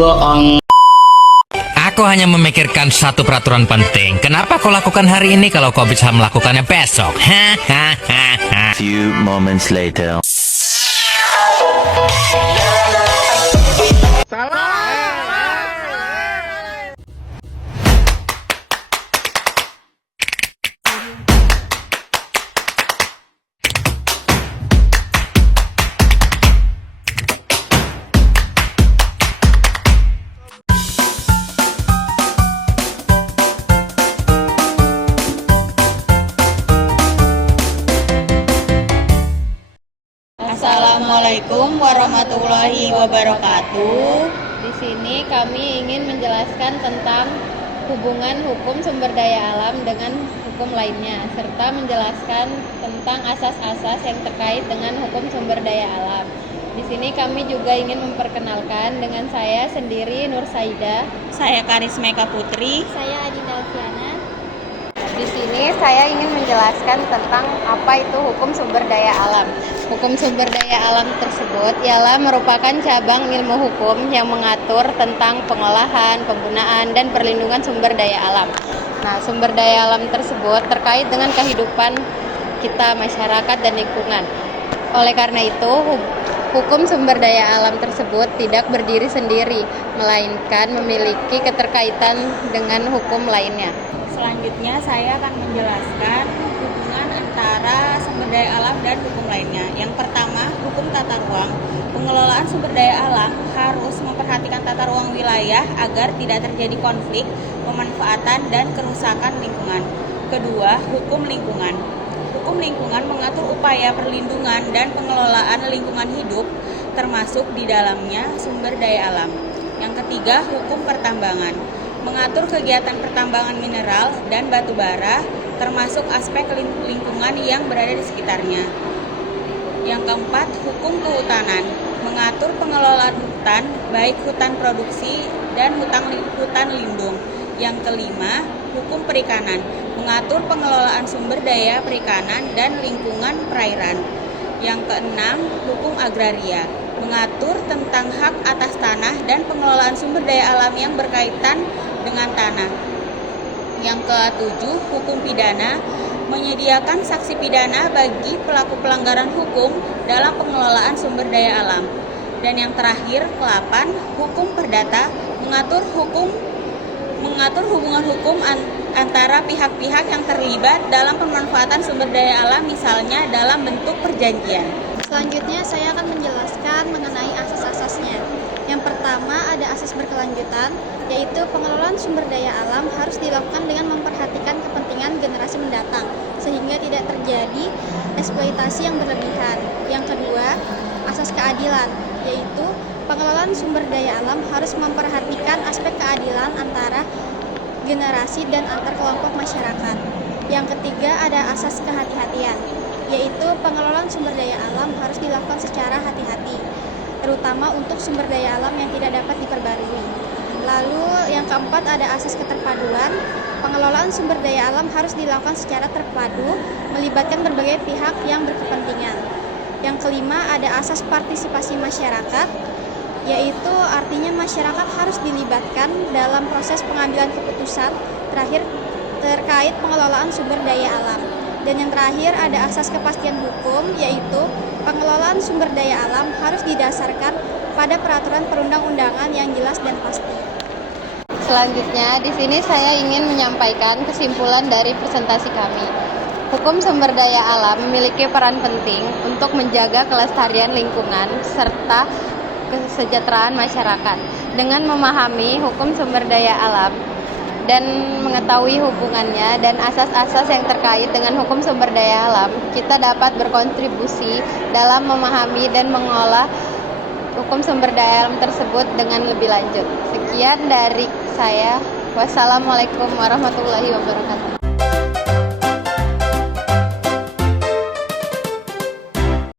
Aku hanya memikirkan satu peraturan penting. Kenapa kau lakukan hari ini kalau kau bisa melakukannya besok? Few moments later. Assalamualaikum warahmatullahi wabarakatuh. Di sini kami ingin menjelaskan tentang hubungan hukum sumber daya alam dengan hukum lainnya, serta menjelaskan tentang asas-asas yang terkait dengan hukum sumber daya alam. Di sini kami juga ingin memperkenalkan dengan saya sendiri, Nur Saida. Saya Karismeka Putri. Saya Adinda Alfiana. Di sini saya ingin menjelaskan tentang apa itu hukum sumber daya alam. Hukum sumber daya alam tersebut ialah merupakan cabang ilmu hukum yang mengatur tentang pengolahan, penggunaan, dan perlindungan sumber daya alam. Nah, sumber daya alam tersebut terkait dengan kehidupan kita, masyarakat, dan lingkungan. Oleh karena itu, hukum sumber daya alam tersebut tidak berdiri sendiri, melainkan memiliki keterkaitan dengan hukum lainnya. Selanjutnya saya akan menjelaskan hubungan antara sumber daya alam dan hukum lainnya. Yang pertama, hukum tata ruang. Pengelolaan sumber daya alam harus memperhatikan tata ruang wilayah agar tidak terjadi konflik, pemanfaatan, dan kerusakan lingkungan. Kedua, hukum lingkungan. Hukum lingkungan mengatur upaya perlindungan dan pengelolaan lingkungan hidup, termasuk di dalamnya sumber daya alam. Yang ketiga, hukum pertambangan. Mengatur kegiatan pertambangan mineral dan batu bara, termasuk aspek lingkungan yang berada di sekitarnya. Yang keempat, hukum kehutanan. Mengatur pengelolaan hutan, baik hutan produksi dan hutan lindung. Yang kelima, hukum perikanan. Mengatur pengelolaan sumber daya perikanan dan lingkungan perairan. Yang keenam, hukum agraria. Mengatur tentang hak atas tanah dan pengelolaan sumber daya alam yang berkaitan dengan tanah. Yang ketujuh, hukum pidana. Menyediakan saksi pidana bagi pelaku pelanggaran hukum dalam pengelolaan sumber daya alam. Dan yang terakhir, ke-8, hukum perdata. Mengatur hubungan hukum antara pihak-pihak yang terlibat dalam pemanfaatan sumber daya alam, misalnya dalam bentuk perjanjian. Selanjutnya saya akan menjelaskan mengenai asas-asasnya. Yang pertama ada asas berkelanjutan, yaitu pengelolaan sumber daya alam harus dilakukan dengan memperhatikan kepentingan generasi mendatang, sehingga tidak terjadi eksploitasi yang berlebihan. Yang kedua, asas keadilan, yaitu pengelolaan sumber daya alam harus memperhatikan aspek keadilan antara generasi dan antar kelompok masyarakat. Yang ketiga ada asas kehati-hatian, yaitu pengelolaan sumber daya alam harus dilakukan secara hati-hati, terutama untuk sumber daya alam yang tidak dapat diperbarui. Lalu yang keempat ada asas keterpaduan. Pengelolaan sumber daya alam harus dilakukan secara terpadu, melibatkan berbagai pihak yang berkepentingan. Yang kelima ada asas partisipasi masyarakat, yaitu artinya masyarakat harus dilibatkan dalam proses pengambilan keputusan terkait pengelolaan sumber daya alam. Dan yang terakhir ada asas kepastian hukum, yaitu pengelolaan sumber daya alam harus didasarkan pada peraturan perundang-undangan yang jelas dan pasti. Selanjutnya, di sini saya ingin menyampaikan kesimpulan dari presentasi kami. Hukum sumber daya alam memiliki peran penting untuk menjaga kelestarian lingkungan serta kesejahteraan masyarakat. Dengan memahami hukum sumber daya alam dan mengetahui hubungannya dan asas-asas yang terkait dengan hukum sumber daya alam, kita dapat berkontribusi dalam memahami dan mengolah hukum sumber daya alam tersebut dengan lebih lanjut. Sekian dari saya. Wassalamualaikum warahmatullahi wabarakatuh.